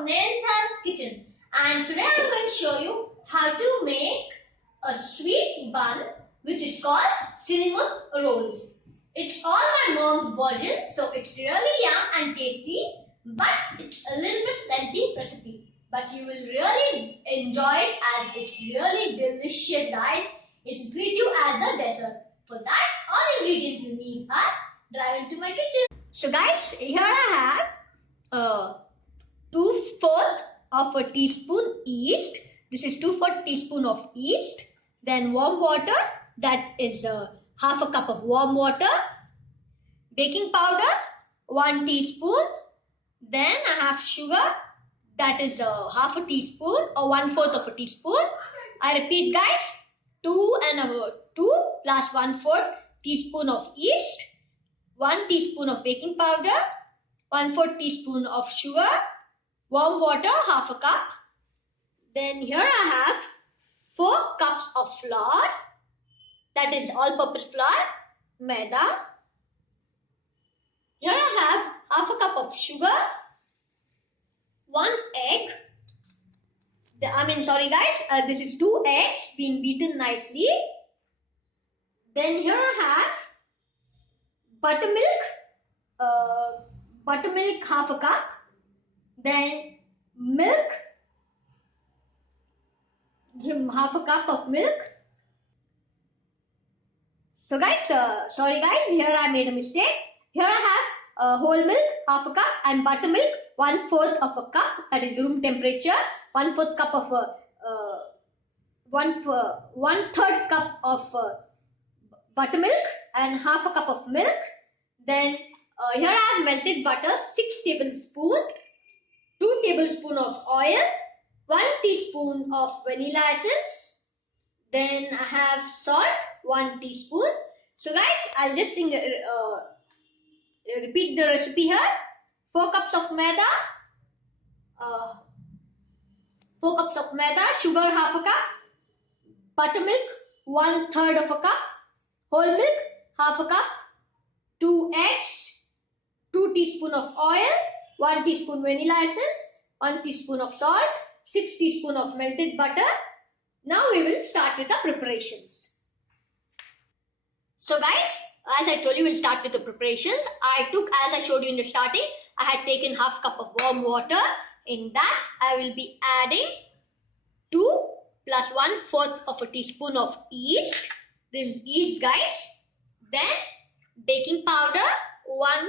from Nain's kitchen, and today I am going to show you how to make a sweet bun which is called cinnamon rolls. It's all my mom's version, so it's really yum and tasty, but it's a little bit lengthy recipe. But you will really enjoy it as it's really delicious, guys. It's treat you as a dessert. For that, all ingredients you need are drive into my kitchen. So guys, here I have 2/4 of a teaspoon yeast. This is 2/4 teaspoon of yeast. Then warm water, that is half a cup of warm water. Baking powder, 1 teaspoon. Then I have sugar, that is half a teaspoon or 1/4 of a teaspoon. I repeat, guys, 2 plus 1/4 teaspoon of yeast, 1 teaspoon of baking powder, 1/4 teaspoon of sugar, warm water, half a cup. Then here I have 4 cups of flour, that is all-purpose flour, maida. Here I have half a cup of sugar, 1 egg. This is 2 eggs being beaten nicely. Then here I have buttermilk, half a cup. Then milk, half a cup of milk. So guys, sorry guys, here I made a mistake. Here I have whole milk, half a cup, and buttermilk, 1/4 of a cup, that is room temperature. 1/4 cup of 1/3 cup of buttermilk and half a cup of milk. Then here I have melted butter, 6 tablespoons, 2 tablespoons of oil, 1 teaspoon of vanilla essence. Then I have salt, 1 teaspoon. So guys, I'll just repeat the recipe here. 4 cups of maida, 4 cups of maida, sugar half a cup, buttermilk 1/3 of a cup, whole milk half a cup, 2 eggs, 2 teaspoons of oil, 1 teaspoon vanilla essence, 1 teaspoon of salt, 6 teaspoons of melted butter. Now we will start with the preparations. So guys, as I told you, we'll start with the preparations. As I showed you in the starting, I had taken half cup of warm water. In that, I will be adding 2 plus 1/4 of a teaspoon of yeast. This is yeast, guys. Then baking powder, 1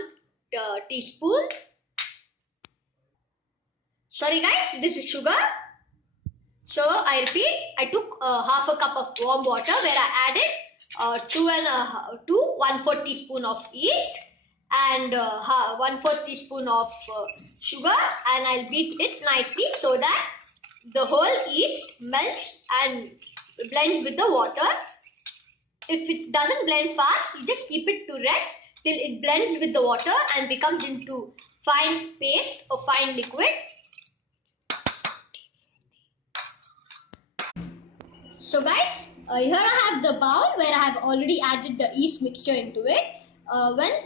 teaspoon. Sorry guys, this is sugar. So I repeat, I took half a cup of warm water where I added 1/4 teaspoon of yeast and 1/4 teaspoon of sugar, and I'll beat it nicely so that the whole yeast melts and blends with the water. If it doesn't blend fast, you just keep it to rest till it blends with the water and becomes into fine paste or fine liquid. So guys, here I have the bowl where I have already added the yeast mixture into it.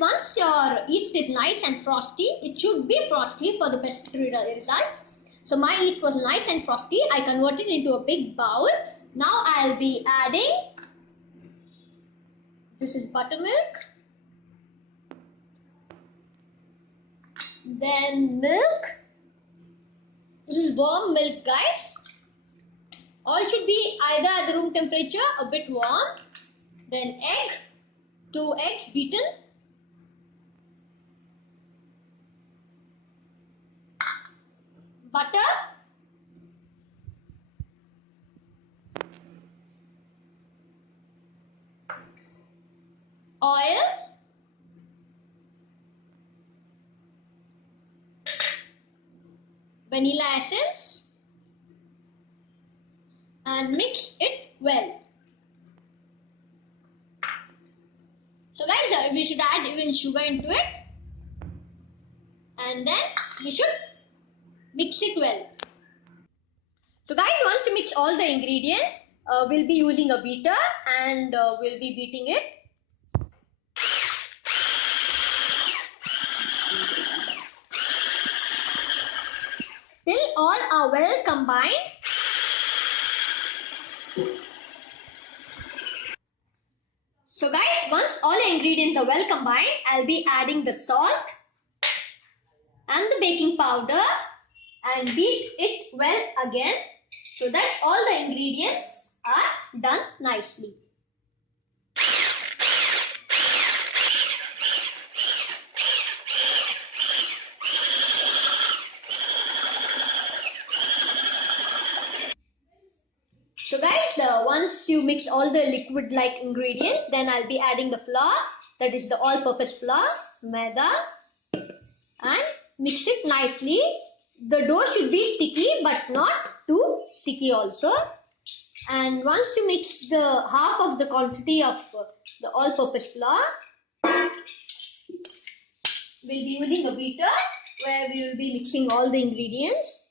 Once your yeast is nice and frosty, it should be frosty for the best results. So my yeast was nice and frosty. I converted it into a big bowl. Now I'll be adding, this is buttermilk, then milk. This is warm milk, guys. All should be either at the room temperature, a bit warm. Then egg, 2 eggs beaten. Butter. Oil. Vanilla essence. And mix it well. So guys, we should add even sugar into it, and then we should mix it well. So guys, once you mix all the ingredients, we'll be using a beater and we'll be beating it. till combined. So guys, once all the ingredients are well combined, I'll be adding the salt and the baking powder and beat it well again so that all the ingredients are done nicely. So guys, once you mix all the liquid-like ingredients, then I'll be adding the flour, that is the all-purpose flour, maida, and mix it nicely. The dough should be sticky but not too sticky also. And once you mix the half of the quantity of the all-purpose flour, we'll be using a beater where we will be mixing all the ingredients.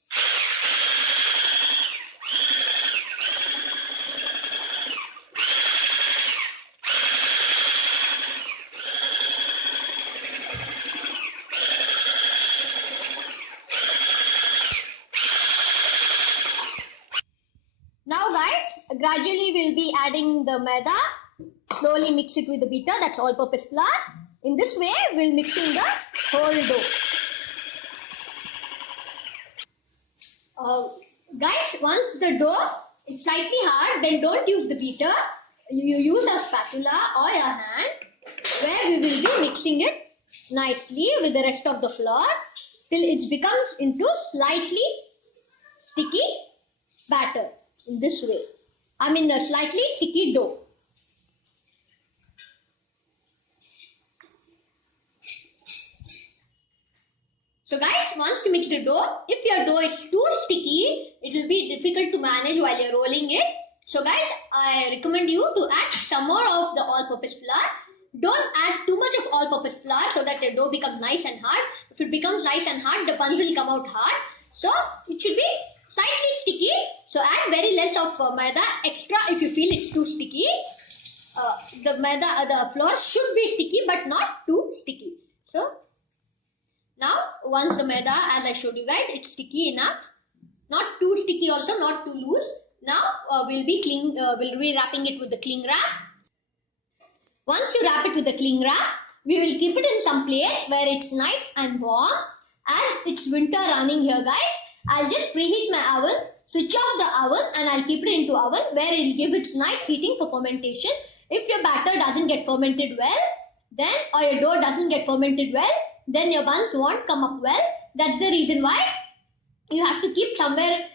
Now guys, gradually we'll be adding the maida. Slowly mix it with the beater, that's all-purpose flour. In this way, we'll mixing the whole dough. Guys, once the dough is slightly hard, then don't use the beater. You use a spatula or your hand, where we will be mixing it nicely with the rest of the flour till it becomes into slightly sticky batter. In this way, a slightly sticky dough. So guys, once you mix the dough, if your dough is too sticky, it will be difficult to manage while you're rolling it. So guys, I recommend you to add some more of the all-purpose flour. Don't add too much of all-purpose flour so that your dough becomes nice and hard. If it becomes nice and hard, the buns will come out hard. So it should be slightly sticky. So add very less of maida extra if you feel it's too sticky. The flour should be sticky but not too sticky. So now once the maida, as I showed you guys, it's sticky enough. Not too sticky also, not too loose. Now we'll be wrapping it with the cling wrap. Once you wrap it with the cling wrap, we will keep it in some place where it's nice and warm. As it's winter running here guys, I'll just preheat my oven, switch off the oven, and I'll keep it into oven where it'll give its nice heating for fermentation. If your batter doesn't get fermented well, or your dough doesn't get fermented well, then your buns won't come up well. That's the reason why you have to keep somewhere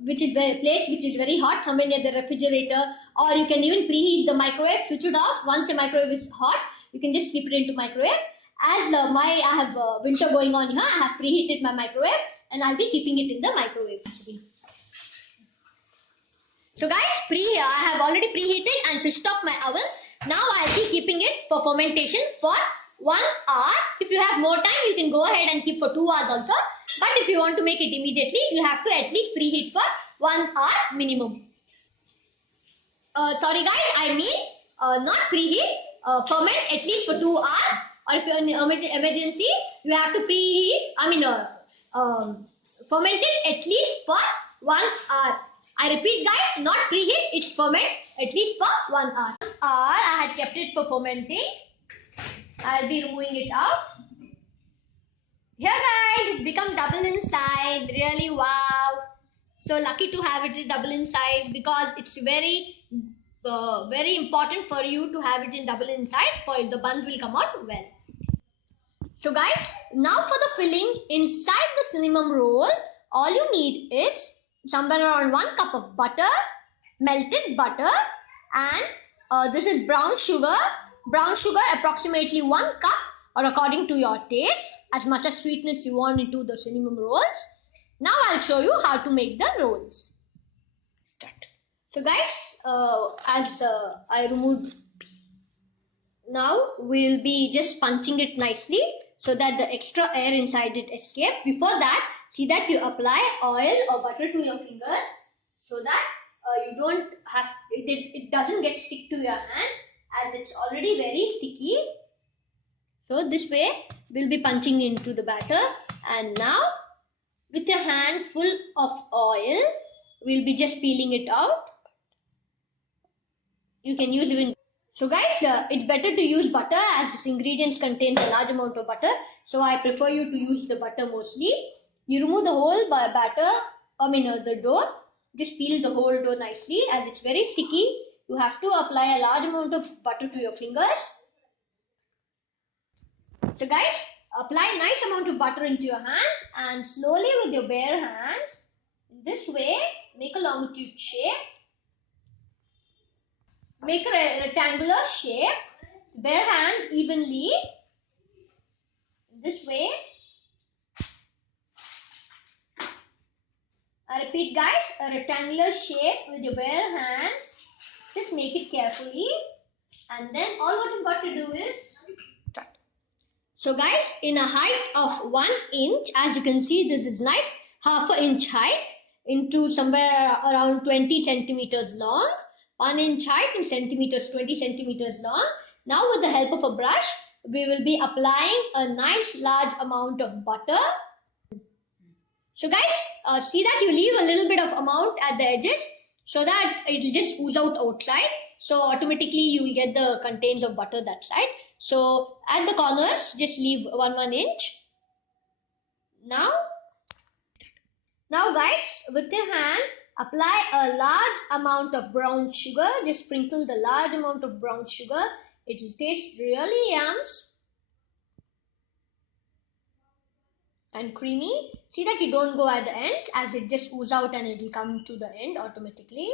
which is very hot, somewhere near the refrigerator, or you can even preheat the microwave, switch it off. Once the microwave is hot, you can just keep it into microwave. As I have winter going on here, I have preheated my microwave and I'll be keeping it in the microwave. So guys, I have already preheated and switched off my oven. Now I'll be keeping it for fermentation for 1 hour. If you have more time, you can go ahead and keep for 2 hours also. But if you want to make it immediately, you have to at least preheat for 1 hour minimum. Sorry guys, I mean not preheat, ferment at least for 2 hours. Or if you're in emergency, you have to ferment it at least for 1 hour. I repeat guys, not preheat, it's ferment at least for 1 hour. I had kept it for fermenting. I'll be removing it out. Here guys, it's become double in size. Really wow. So lucky to have it double in size because it's very important for you to have it in double in size for the buns will come out well. So guys, now for the filling inside the cinnamon roll, all you need is somewhere around 1 cup of butter, melted butter, and this is brown sugar. Brown sugar approximately 1 cup or according to your taste, as much as sweetness you want into the cinnamon rolls. Now I'll show you how to make the rolls. Start. So guys, I removed, now we'll be just punching it nicely so that the extra air inside it escape. Before that, see that you apply oil or butter to your fingers so that you don't have it doesn't get stick to your hands, as it's already very sticky. So this way we'll be punching into the batter, and now with a hand full of oil, we'll be just peeling it out. You can use even. So guys, it's better to use butter as this ingredients contains a large amount of butter. So I prefer you to use the butter mostly. You remove the whole the dough. Just peel the whole dough nicely as it's very sticky. You have to apply a large amount of butter to your fingers. So guys, apply nice amount of butter into your hands and slowly with your bare hands, in this way, make a longitude shape. Make a rectangular shape. Bare hands evenly. This way. I repeat guys, a rectangular shape with your bare hands. Just make it carefully. And then all what you've got to do is start. So guys, in a height of 1 inch, as you can see, this is nice. Half an inch height into somewhere around 20 centimeters long. 1 inch height in centimeters, 20 centimeters long. Now with the help of a brush, we will be applying a nice large amount of butter. So guys, see that you leave a little bit of amount at the edges so that it will just ooze out outside. So automatically you will get the contains of butter that side. So at the corners, just leave 1 inch. Now guys, with your hand, apply a large amount of brown sugar. Just sprinkle the large amount of brown sugar. It will taste really yums and creamy. See that you don't go at the ends as it just ooze out and it will come to the end automatically.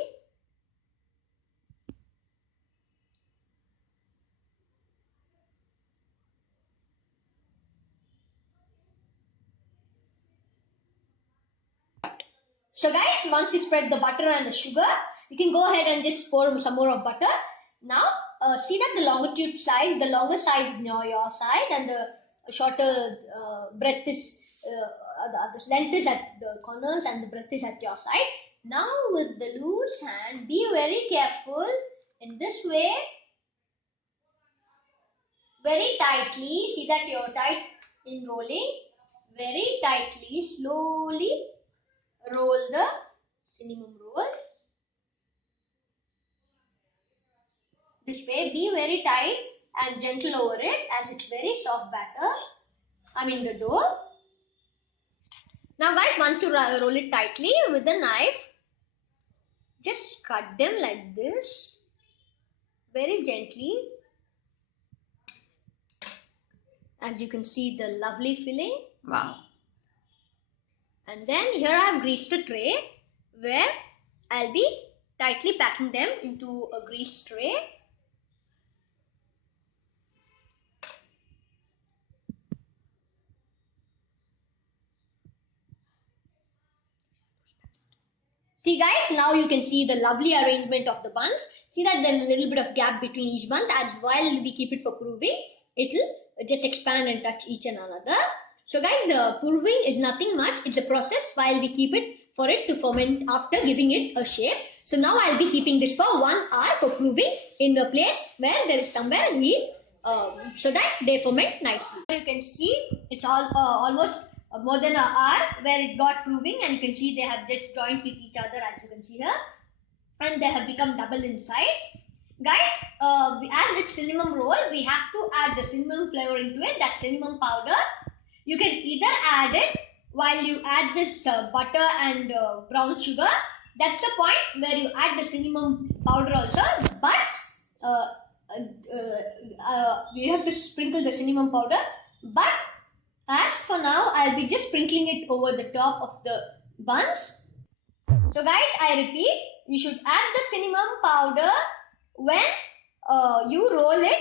So guys, once you spread the butter and the sugar, you can go ahead and just pour some more of butter. Now, see that the longitude size, the longer size is near your side and the shorter breadth is, the length is at the corners and the breadth is at your side. Now with the loose hand, be very careful in this way, very tightly. See that you're tight in rolling, very tightly, slowly roll the cinnamon roll. This way, be very tight and gentle over it as it's very soft batter. The dough. Now guys, once you roll it tightly with a knife, just cut them like this, very gently. As you can see the lovely filling. Wow. And then here I have greased a tray where I'll be tightly packing them into a greased tray. See guys, now you can see the lovely arrangement of the buns. See that there's a little bit of gap between each buns, as while we keep it for proving, it will just expand and touch each and another. So guys, proving is nothing much. It's a process while we keep it for it to ferment after giving it a shape. So now I'll be keeping this for 1 hour for proving in a place where there is somewhere heat so that they ferment nicely. You can see it's all almost more than an hour where it got proving, and you can see they have just joined with each other as you can see here, and they have become double in size. Guys, as it's cinnamon roll, we have to add the cinnamon flavor into it, that cinnamon powder. You can either add it while you add this butter and brown sugar. That's the point where you add the cinnamon powder also, but you have to sprinkle the cinnamon powder. But as for now, I'll be just sprinkling it over the top of the buns. So guys, I repeat, you should add the cinnamon powder when you roll it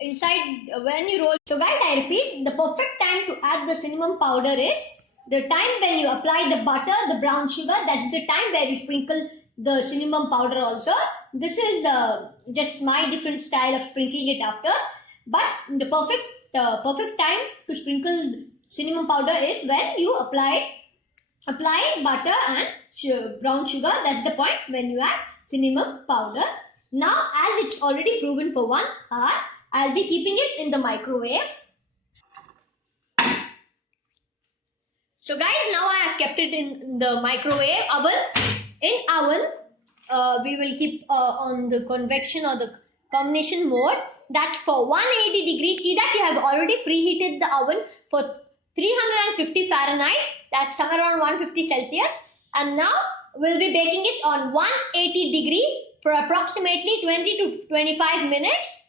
inside, when you roll. So guys, I repeat, the perfect time to add the cinnamon powder is the time when you apply the butter, the brown sugar. That's the time where you sprinkle the cinnamon powder also. This is just my different style of sprinkling it after. But the perfect time to sprinkle cinnamon powder is when you apply butter and brown sugar. That's the point when you add cinnamon powder. Now, as it's already proven for 1 hour, I'll be keeping it in the microwave. So guys, now I have kept it in the microwave oven. In oven, we will keep on the convection or the combination mode. That's for 180 degrees. See that you have already preheated the oven for 350 Fahrenheit. That's somewhere around 150 Celsius. And now we'll be baking it on 180 degree for approximately 20 to 25 minutes.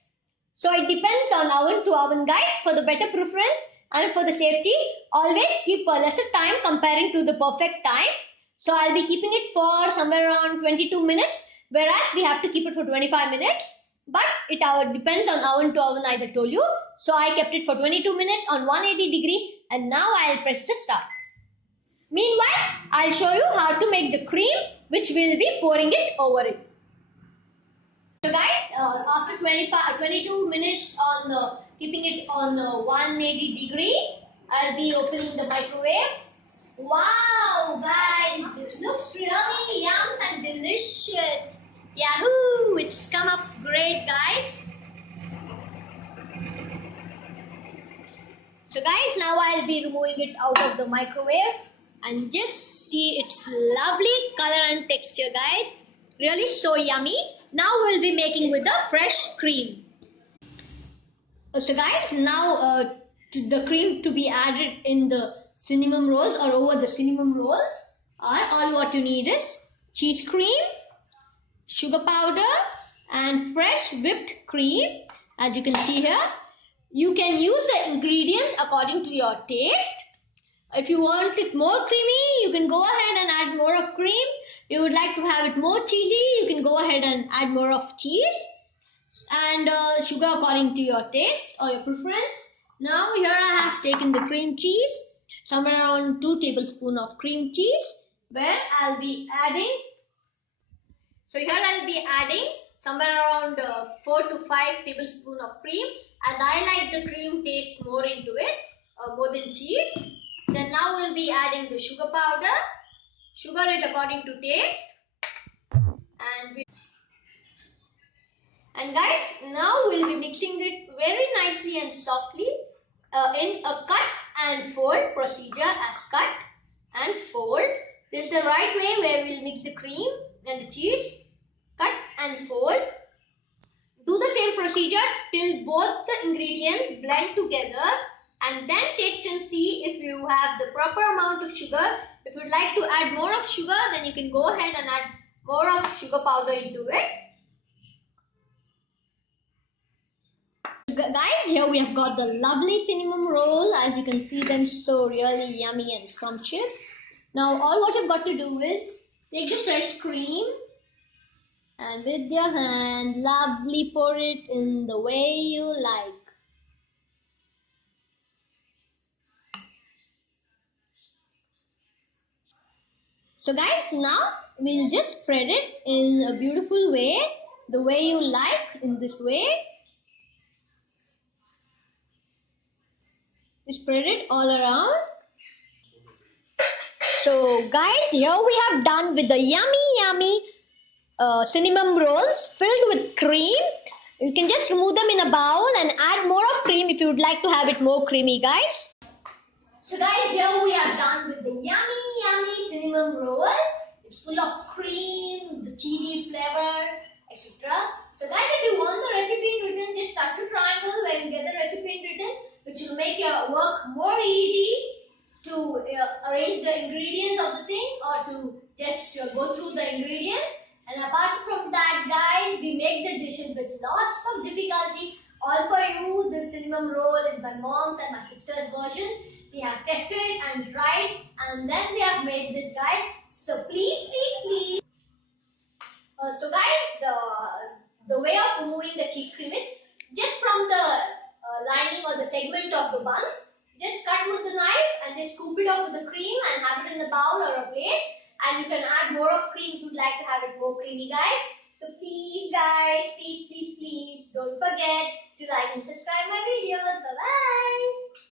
So it depends on oven to oven, guys. For the better preference and for the safety, always keep a lesser time comparing to the perfect time. So I'll be keeping it for somewhere around 22 minutes, whereas we have to keep it for 25 minutes. But it depends on oven to oven, as I told you. So I kept it for 22 minutes on 180 degree, and now I'll press the start. Meanwhile, I'll show you how to make the cream, which we'll be pouring it over it. So guys, after 22 minutes on keeping it on 180 degree, I'll be opening the microwave. Wow, guys, it looks really yum and delicious. Yahoo! It's come up great, guys. So guys, now I'll be removing it out of the microwave and just see its lovely color and texture, guys. Really so yummy. Now we'll be making with the fresh cream. So guys, now the cream to be added in the cinnamon rolls or over the cinnamon rolls are all what you need is cheese cream, sugar powder and fresh whipped cream. As you can see here, you can use the ingredients according to your taste. If you want it more creamy, you can go ahead and add more of cream. You would like to have it more cheesy, you can go ahead and add more of cheese and sugar according to your taste or your preference. Now here I have taken the cream cheese, somewhere around 2 tablespoons of cream cheese, where I'll be adding. So here I'll be adding somewhere around 4 to 5 tablespoons of cream, as I like the cream taste more into it, more than cheese. Then now we'll be adding the sugar powder. Sugar is according to taste. And guys, now we'll be mixing it very nicely and softly in a cut and fold procedure, as cut and fold. This is the right way where we'll mix the cream and the cheese. Cut and fold. Do the same procedure till both the ingredients blend together, and then taste and see if you have the proper amount of sugar. If you'd like to add more of sugar, then you can go ahead and add more of sugar powder into it. Guys, here we have got the lovely cinnamon roll. As you can see them, so really yummy and scrumptious. Now all what you've got to do is take the fresh cream and with your hand lovely pour it in the way you like. So guys, now we'll just spread it in a beautiful way, the way you like, in this way. Spread it all around. So guys, here we have done with the yummy cinnamon rolls filled with cream. You can just remove them in a bowl and add more of cream if you would like to have it more creamy, guys. So guys, here we have done with the yummy cinnamon roll. It's full of cream, the cheesy flavor, etc. So guys, if you want the recipe in written, just touch the triangle where you get the recipe in written, which will make your work more easy to arrange the ingredients of the thing, or to just go through the ingredients. And apart from that, guys, we make the dishes with lots of difficulty. All for you. The cinnamon roll is my mom's and my sister's version. We have tested and tried, and then we have made this, guys. So please. So guys, the way of removing the cheese cream is just from the lining or the segment of the buns. Just cut with the knife and just scoop it out with the cream and have it in the bowl or a plate. And you can add more of cream if you'd like to have it more creamy, guys. So please, guys, please, don't forget to like and subscribe my videos. Bye-bye.